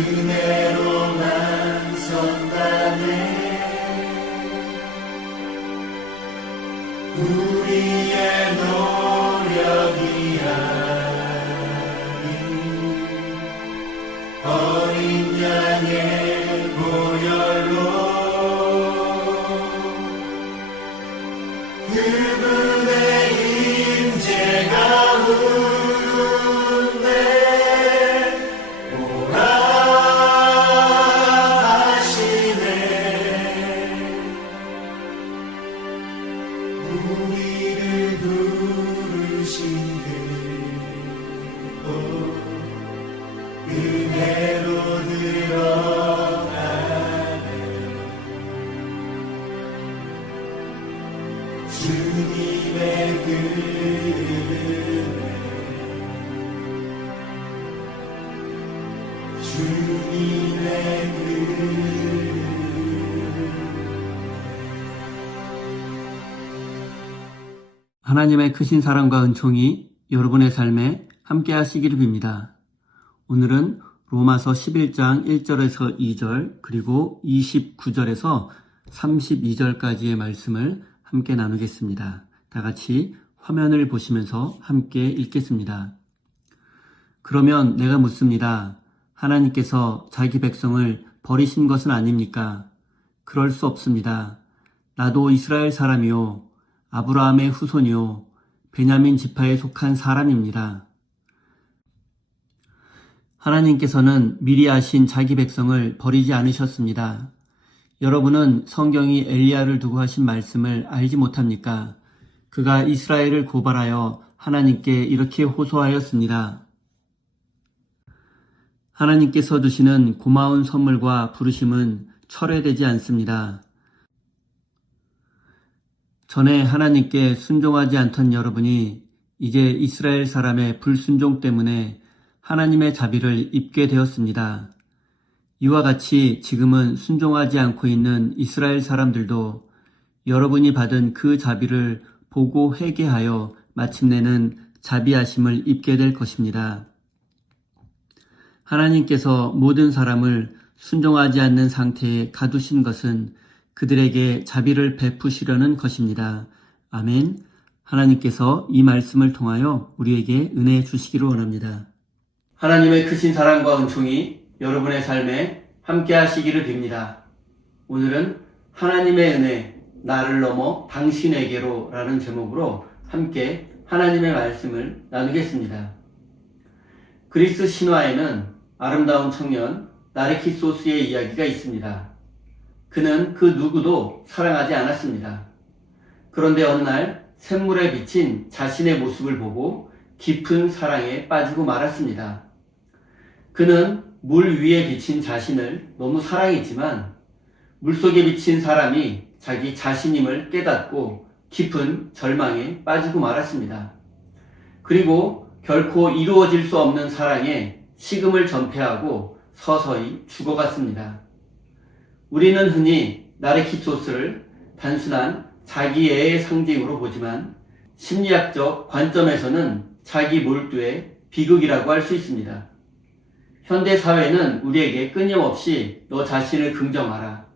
은혜로만 선다네. 우리의 노력이 아닌 어린 양의 보혈로 그분의 임재 가운데 오라 하시네. 우리를 부르신 그곳 은혜로 들어가네. 주님의 주님의 하나님의 크신 사랑과 은총이 여러분의 삶에 함께 하시기를 빕니다. 오늘은 로마서 11장 1절에서 2절 그리고 29절에서 32절까지의 말씀을 함께 나누겠습니다. 다 같이 화면을 보시면서 함께 읽겠습니다. 그러면 내가 묻습니다. 하나님께서 자기 백성을 버리신 것은 아닙니까? 그럴 수 없습니다. 나도 이스라엘 사람이요 아브라함의 후손이요 베냐민 지파에 속한 사람입니다. 하나님께서는 미리 아신 자기 백성을 버리지 않으셨습니다. 여러분은 성경이 엘리야를 두고 하신 말씀을 알지 못합니까? 그가 이스라엘을 고발하여 하나님께 이렇게 호소하였습니다. 하나님께서 주시는 고마운 선물과 부르심은 철회되지 않습니다. 전에 하나님께 순종하지 않던 여러분이 이제 이스라엘 사람의 불순종 때문에 하나님의 자비를 입게 되었습니다. 이와 같이 지금은 순종하지 않고 있는 이스라엘 사람들도 여러분이 받은 그 자비를 보고 회개하여 마침내는 자비하심을 입게 될 것입니다. 하나님께서 모든 사람을 순종하지 않는 상태에 가두신 것은 그들에게 자비를 베푸시려는 것입니다. 아멘. 하나님께서 이 말씀을 통하여 우리에게 은혜 주시기를 원합니다. 하나님의 크신 사랑과 은총이 여러분의 삶에 함께 하시기를 빕니다. 오늘은 하나님의 은혜, 나를 넘어 당신에게로 라는 제목으로 함께 하나님의 말씀을 나누겠습니다. 그리스 신화에는 아름다운 청년 나르키소스의 이야기가 있습니다. 그는 그 누구도 사랑하지 않았습니다. 그런데 어느 날 샘물에 비친 자신의 모습을 보고 깊은 사랑에 빠지고 말았습니다. 그는 물 위에 비친 자신을 너무 사랑했지만 물속에 비친 사람이 자기 자신임을 깨닫고 깊은 절망에 빠지고 말았습니다. 그리고 결코 이루어질 수 없는 사랑에 식음을 전폐하고 서서히 죽어갔습니다. 우리는 흔히 나르키소스를 단순한 자기애의 상징으로 보지만 심리학적 관점에서는 자기 몰두의 비극이라고 할 수 있습니다. 현대 사회는 우리에게 끊임없이 너 자신을 긍정하라,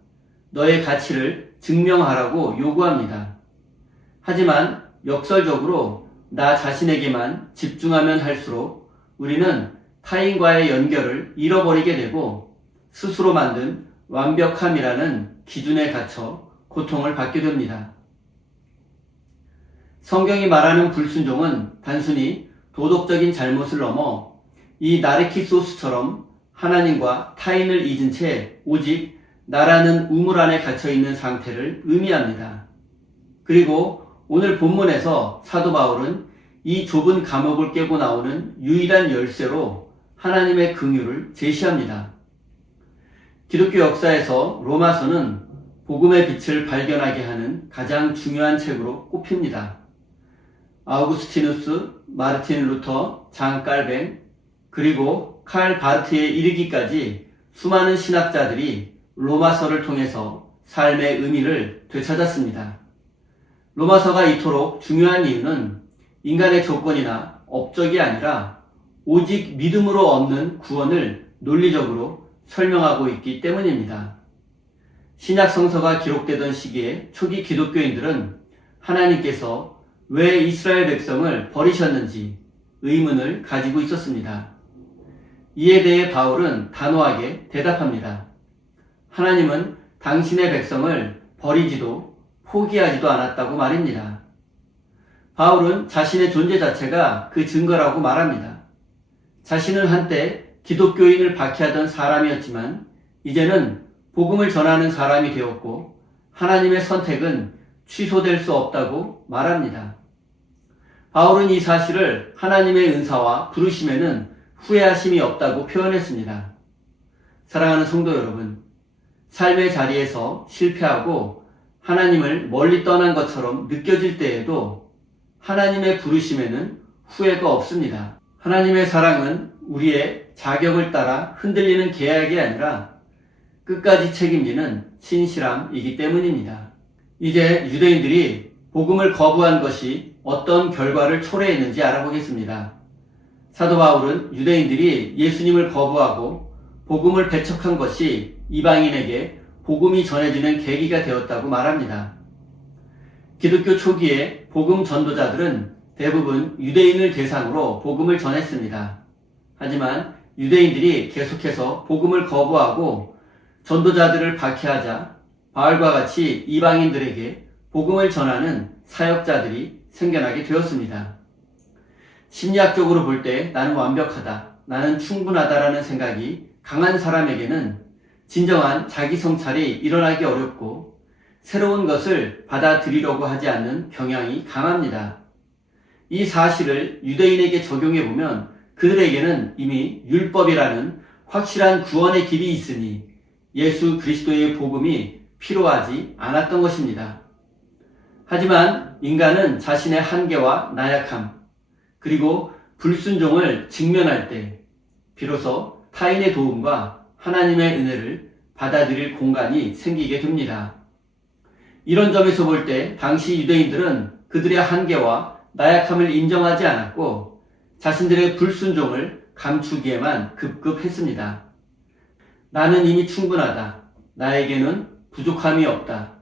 너의 가치를 증명하라고 요구합니다. 하지만 역설적으로 나 자신에게만 집중하면 할수록 우리는 타인과의 연결을 잃어버리게 되고 스스로 만든 완벽함이라는 기준에 갇혀 고통을 받게 됩니다. 성경이 말하는 불순종은 단순히 도덕적인 잘못을 넘어 이 나르키소스처럼 하나님과 타인을 잊은 채 오직 나라는 우물 안에 갇혀있는 상태를 의미합니다. 그리고 오늘 본문에서 사도 바울은 이 좁은 감옥을 깨고 나오는 유일한 열쇠로 하나님의 긍휼을 제시합니다. 기독교 역사에서 로마서는 복음의 빛을 발견하게 하는 가장 중요한 책으로 꼽힙니다. 아우구스티누스, 마르틴 루터, 장 깔뱅, 그리고 칼 바르트에 이르기까지 수많은 신학자들이 로마서를 통해서 삶의 의미를 되찾았습니다. 로마서가 이토록 중요한 이유는 인간의 조건이나 업적이 아니라 오직 믿음으로 얻는 구원을 논리적으로 설명하고 있기 때문입니다. 신약 성서가 기록되던 시기에 초기 기독교인들은 하나님께서 왜 이스라엘 백성을 버리셨는지 의문을 가지고 있었습니다. 이에 대해 바울은 단호하게 대답합니다. 하나님은 당신의 백성을 버리지도 포기하지도 않았다고 말입니다. 바울은 자신의 존재 자체가 그 증거라고 말합니다. 자신은 한때 기독교인을 박해하던 사람이었지만 이제는 복음을 전하는 사람이 되었고 하나님의 선택은 취소될 수 없다고 말합니다. 바울은 이 사실을 하나님의 은사와 부르심에는 후회하심이 없다고 표현했습니다. 사랑하는 성도 여러분, 삶의 자리에서 실패하고 하나님을 멀리 떠난 것처럼 느껴질 때에도 하나님의 부르심에는 후회가 없습니다. 하나님의 사랑은 우리의 자격을 따라 흔들리는 계약이 아니라 끝까지 책임지는 신실함이기 때문입니다. 이제 유대인들이 복음을 거부한 것이 어떤 결과를 초래했는지 알아보겠습니다. 사도 바울은 유대인들이 예수님을 거부하고 복음을 배척한 것이 이방인에게 복음이 전해지는 계기가 되었다고 말합니다. 기독교 초기에 복음 전도자들은 대부분 유대인을 대상으로 복음을 전했습니다. 하지만 유대인들이 계속해서 복음을 거부하고 전도자들을 박해하자 바울과 같이 이방인들에게 복음을 전하는 사역자들이 생겨나게 되었습니다. 심리학적으로 볼 때 나는 완벽하다, 나는 충분하다라는 생각이 강한 사람에게는 진정한 자기 성찰이 일어나기 어렵고 새로운 것을 받아들이려고 하지 않는 경향이 강합니다. 이 사실을 유대인에게 적용해 보면 그들에게는 이미 율법이라는 확실한 구원의 길이 있으니 예수 그리스도의 복음이 필요하지 않았던 것입니다. 하지만 인간은 자신의 한계와 나약함, 그리고 불순종을 직면할 때 비로소 타인의 도움과 하나님의 은혜를 받아들일 공간이 생기게 됩니다. 이런 점에서 볼 때 당시 유대인들은 그들의 한계와 나약함을 인정하지 않았고 자신들의 불순종을 감추기에만 급급했습니다. 나는 이미 충분하다. 나에게는 부족함이 없다.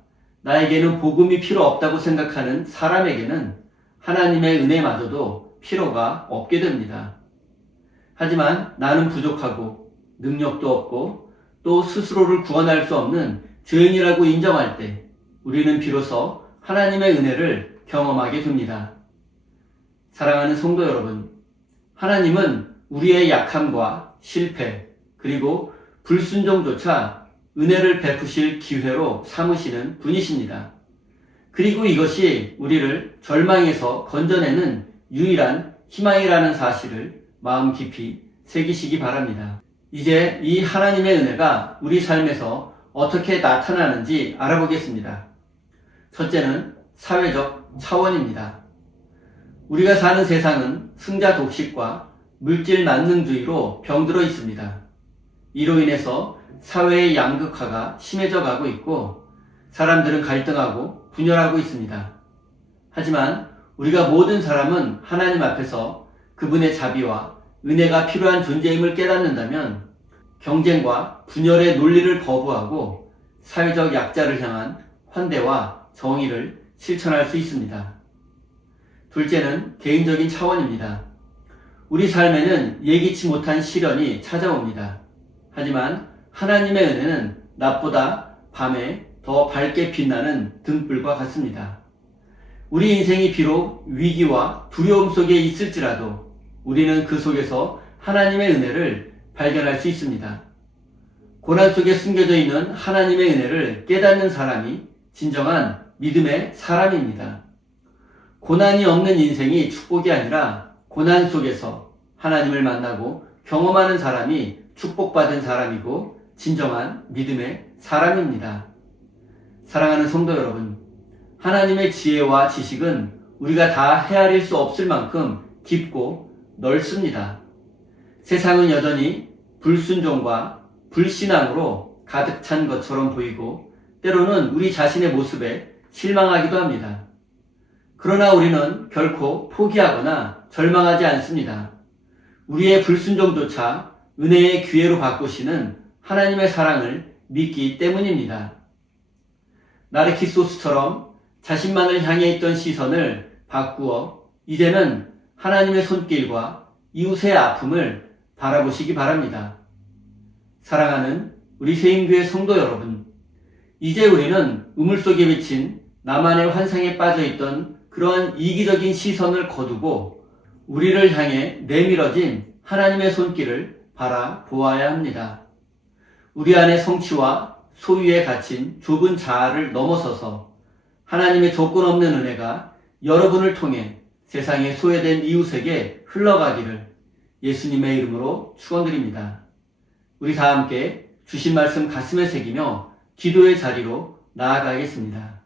나에게는 복음이 필요 없다고 생각하는 사람에게는 하나님의 은혜마저도 필요가 없게 됩니다. 하지만 나는 부족하고 능력도 없고 또 스스로를 구원할 수 없는 죄인이라고 인정할 때 우리는 비로소 하나님의 은혜를 경험하게 됩니다. 사랑하는 성도 여러분, 하나님은 우리의 약함과 실패 그리고 불순종조차 은혜를 베푸실 기회로 삼으시는 분이십니다. 그리고 이것이 우리를 절망에서 건져내는 유일한 희망이라는 사실을 마음 깊이 새기시기 바랍니다. 이제 이 하나님의 은혜가 우리 삶에서 어떻게 나타나는지 알아보겠습니다. 첫째는 사회적 차원입니다. 우리가 사는 세상은 승자 독식과 물질 만능주의로 병들어 있습니다. 이로 인해서 사회의 양극화가 심해져 가고 있고 사람들은 갈등하고 분열하고 있습니다. 하지만 우리가 모든 사람은 하나님 앞에서 그분의 자비와 은혜가 필요한 존재임을 깨닫는다면 경쟁과 분열의 논리를 거부하고 사회적 약자를 향한 환대와 정의를 실천할 수 있습니다. 둘째는 개인적인 차원입니다. 우리 삶에는 예기치 못한 시련이 찾아옵니다. 하지만 하나님의 은혜는 낮보다 밤에 더 밝게 빛나는 등불과 같습니다. 우리 인생이 비록 위기와 두려움 속에 있을지라도 우리는 그 속에서 하나님의 은혜를 발견할 수 있습니다. 고난 속에 숨겨져 있는 하나님의 은혜를 깨닫는 사람이 진정한 믿음의 사람입니다. 고난이 없는 인생이 축복이 아니라 고난 속에서 하나님을 만나고 경험하는 사람이 축복받은 사람이고 진정한 믿음의 사람입니다. 사랑하는 성도 여러분, 하나님의 지혜와 지식은 우리가 다 헤아릴 수 없을 만큼 깊고 넓습니다. 세상은 여전히 불순종과 불신앙으로 가득 찬 것처럼 보이고 때로는 우리 자신의 모습에 실망하기도 합니다. 그러나 우리는 결코 포기하거나 절망하지 않습니다. 우리의 불순종조차 은혜의 기회로 바꾸시는 하나님의 사랑을 믿기 때문입니다. 나르키소스처럼 자신만을 향해 있던 시선을 바꾸어 이제는 하나님의 손길과 이웃의 아픔을 바라보시기 바랍니다. 사랑하는 우리 세임교회 성도 여러분, 이제 우리는 우물 속에 비친 나만의 환상에 빠져있던 그러한 이기적인 시선을 거두고 우리를 향해 내밀어진 하나님의 손길을 바라보아야 합니다. 우리 안의 성취와 소유에 갇힌 좁은 자아를 넘어서서 하나님의 조건 없는 은혜가 여러분을 통해 세상에 소외된 이웃에게 흘러가기를 예수님의 이름으로 축원드립니다. 우리 다 함께 주신 말씀 가슴에 새기며 기도의 자리로 나아가겠습니다.